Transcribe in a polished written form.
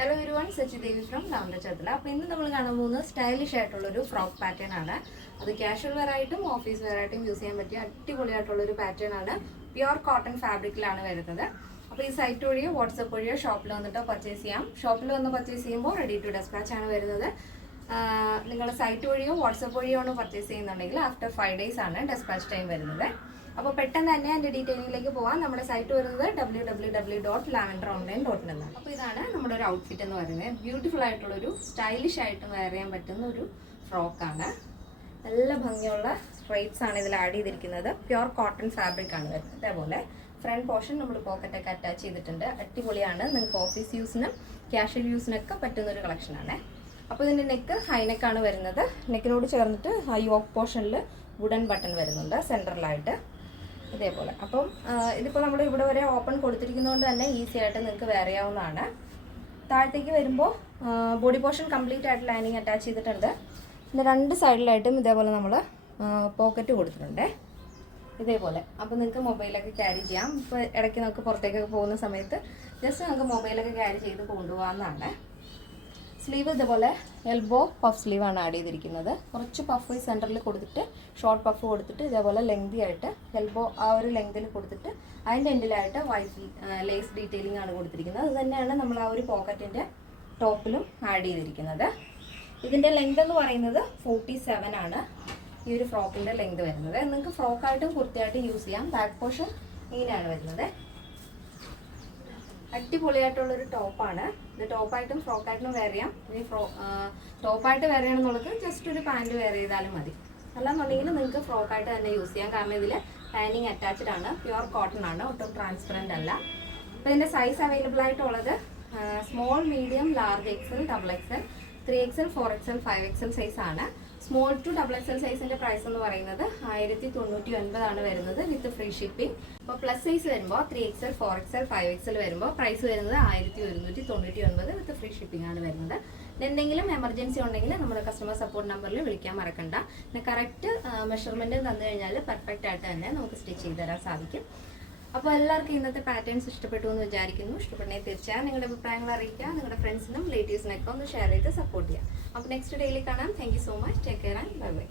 Hello everyone, Sachi Devi from Lavender Chatla. അപ്പോൾ ഇന്ന് നമ്മൾ കാണാൻ പോകുന്നത് സ്റ്റൈലിഷ് ആയിട്ടുള്ള ഒരു ഫ്രോക്ക് പാറ്റേൺ ആണ്. അത് കാഷ്വൽ വെയർ ആയിട്ടും ഓഫീസ് വെയർ ആയിട്ടും യൂസ് ചെയ്യാൻ പറ്റിയ അടിപൊളിയായിട്ടുള്ള ഒരു പാറ്റേൺ ആണ്. പ്യുർ കോട്ടൺ ഫാബ്രിക്കിലാണ് വരുന്നത്. അപ്പോൾ ഈ സൈറ്റ് വഴിയോ വാട്സ്ആപ്പ് വഴിയോ ഷോപ്പിൽ വന്നിട്ട് പർച്ചേസ് ചെയ്യാം. ഷോപ്പിൽ വന്ന് പർച്ചേസ് ചെയ്യുമ്പോൾ റെഡി ടു ഡെസ്പാച്ച് ആണ് വരുന്നത്. നിങ്ങൾ സൈറ്റ് വഴിയോ വാട്സ്ആപ്പ് വഴിയോ ആണ് പർച്ചേസ് ചെയ്യുന്നുണ്ടെങ്കിൽ ആഫ്റ്റർ 5 days ആണ് ഡെസ്പാച്ച് ടൈം വരുന്നത്. അപ്പോൾ പെട്ടെന്ന് തന്നെ അതിൻ്റെ ഡീറ്റെയിലിംഗിലേക്ക് പോകാം. നമ്മുടെ സൈറ്റ് വരുന്നത് www.lavenderonline.in എന്നാണ്. അപ്പോൾ ഇതാണ് നമ്മുടെ ഒരു ഔട്ട്ഫിറ്റ് എന്ന് പറയുന്നത്. ബ്യൂട്ടിഫുൾ ആയിട്ടുള്ളൊരു സ്റ്റൈലിഷ് ആയിട്ട് വെയർ ചെയ്യാൻ പറ്റുന്ന ഒരു ഫ്രോക്കാണ്. നല്ല ഭംഗിയുള്ള സ്ട്രൈറ്റ്സ് ആണ് ഇതിൽ ആഡ് ചെയ്തിരിക്കുന്നത്. പ്യുർ കോട്ടൺ ഫാബ്രിക് ആണ് വരുന്നത്. അതേപോലെ ഫ്രണ്ട് പോർഷൻ നമ്മൾ പോക്കറ്റൊക്കെ അറ്റാച്ച് ചെയ്തിട്ടുണ്ട്. അടിപൊളിയാണ്. നിങ്ങൾക്ക് ഓഫീസ് യൂസിനും ക്യാഷ്വൽ യൂസിനൊക്കെ പറ്റുന്ന ഒരു കളക്ഷനാണ്. അപ്പോൾ ഇതിൻ്റെ നെക്ക് ഹൈ നെക്കാണ് വരുന്നത്. നെക്കിനോട് ചേർന്നിട്ട് യോക്ക് പോർഷനിൽ വുഡൻ ബട്ടൺ വരുന്നുണ്ട് സെൻറ്ററിലായിട്ട് ഇതേപോലെ. അപ്പം ഇതിപ്പോൾ നമ്മൾ ഇവിടെ വരെ ഓപ്പൺ കൊടുത്തിരിക്കുന്നതുകൊണ്ട് തന്നെ ഈസി ആയിട്ട് നിങ്ങൾക്ക് വെയർ ചെയ്യാവുന്നതാണ്. താഴത്തേക്ക് വരുമ്പോൾ ബോഡി പോർഷൻ കംപ്ലീറ്റ് ആയിട്ട് ലൈനിങ് അറ്റാച്ച് ചെയ്തിട്ടുണ്ട്. പിന്നെ രണ്ട് സൈഡിലായിട്ടും ഇതേപോലെ നമ്മൾ പോക്കറ്റ് കൊടുത്തിട്ടുണ്ട് ഇതേപോലെ. അപ്പോൾ നിങ്ങൾക്ക് മൊബൈലൊക്കെ ക്യാരി ചെയ്യാം. ഇപ്പോൾ ഇടയ്ക്ക് നമുക്ക് പുറത്തേക്കൊക്കെ പോകുന്ന സമയത്ത് ജസ്റ്റ് നമുക്ക് മൊബൈലൊക്കെ ക്യാരി ചെയ്ത് കൊണ്ടുപോകാവുന്നതാണ്. സ്ലീവ് ഇതുപോലെ എൽബോ പഫ് സ്ലീവാണ് ആഡ് ചെയ്തിരിക്കുന്നത്. കുറച്ച് പഫ് സെൻറ്ററിൽ കൊടുത്തിട്ട് ഷോർട്ട് പഫ് കൊടുത്തിട്ട് ഇതേപോലെ ലെങ്തി ആയിട്ട് എൽബോ ആ ഒരു ലെങ്തിൽ കൊടുത്തിട്ട് അതിൻ്റെ എൻഡിലായിട്ട് വൈറ്റ് ലേസ് ഡീറ്റെയിലിംഗ് ആണ് കൊടുത്തിരിക്കുന്നത്. അത് തന്നെയാണ് നമ്മൾ ആ ഒരു പോക്കറ്റിൻ്റെ ടോപ്പിലും ആഡ് ചെയ്തിരിക്കുന്നത്. ഇതിൻ്റെ ലെങ്ത് എന്ന് പറയുന്നത് 47 ആണ് ഈ ഒരു ഫ്രോക്കിൻ്റെ ലെങ്ത് വരുന്നത്. നിങ്ങൾക്ക് ഫ്രോക്കായിട്ടും കുർത്തിയായിട്ടും യൂസ് ചെയ്യാം. ബാക്ക് പോർഷൻ ഇങ്ങനെയാണ് വരുന്നത്. അടിപൊളിയായിട്ടുള്ളൊരു ടോപ്പാണ് ഇത്. ടോപ്പായിട്ടും ഫ്രോക്കായിട്ടും വെയർ ചെയ്യാം. ഇനി ടോപ്പായിട്ട് വെയർ ചെയ്യണമെന്നുള്ളത് ജസ്റ്റ് ഒരു പാൻറ്റ് വെയർ ചെയ്താലും മതി. അല്ലാന്നുണ്ടെങ്കിൽ നിങ്ങൾക്ക് ഫ്രോക്കായിട്ട് തന്നെ യൂസ് ചെയ്യാം. കാരണം ഇതിൽ ലൈനിങ് അറ്റാച്ച്ഡ് ആണ്. പ്യുർ കോട്ടൺ ആണ്. ഒട്ടും ട്രാൻസ്പെറൻ്റ് അല്ല. അപ്പോൾ ഇതിൻ്റെ സൈസ് അവൈലബിൾ ആയിട്ടുള്ളത് small, medium, large XL, double XL, 3XL, 4XL, 5XL സൈസാണ്. സ്മോൾ ടു ഡബിൾ എക്സൽ സൈസിൻ്റെ പ്രൈസ് എന്ന് പറയുന്നത് 1099 ആണ് വരുന്നത് വിത്ത് ഫ്രീ ഷിപ്പിംഗ്. അപ്പോൾ പ്ലസ് സൈസ് വരുമ്പോൾ 3XL, 4XL, 5XL വരുമ്പോൾ പ്രൈസ് വരുന്നത് 1199 വിത്ത് ഫ്രീ ഷിപ്പിംഗ് ആണ് വരുന്നത്. എന്തെങ്കിലും എമർജൻസി ഉണ്ടെങ്കിൽ നമ്മുടെ കസ്റ്റമർ സപ്പോർട്ട് നമ്പറിൽ വിളിക്കാൻ മറക്കണ്ട. പിന്നെ കറക്റ്റ് മെഷർമെൻറ്റ് തന്നു കഴിഞ്ഞാൽ പെർഫെക്റ്റ് ആയിട്ട് തന്നെ നമുക്ക് സ്റ്റിച്ച് ചെയ്ത് തരാൻ സാധിക്കും. അപ്പോൾ എല്ലാവർക്കും ഇന്നത്തെ പാറ്റേൺസ് ഇഷ്ടപ്പെട്ടു എന്ന് വിചാരിക്കുന്നു. ഇഷ്ടപ്പെട്ടെങ്കിൽ തീർച്ചയായും നിങ്ങളുടെ അഭിപ്രായങ്ങൾ അറിയിക്കുക. നിങ്ങളുടെ ഫ്രണ്ട്സിനും റിലേറ്റീവ്സിനൊക്കെ ഒന്ന് ഷെയർ ചെയ്ത് സപ്പോർട്ട് ചെയ്യുക. അപ്പോൾ നെക്സ്റ്റ് ഡേയിൽ കാണാം. Thank you so much. Take care and bye bye.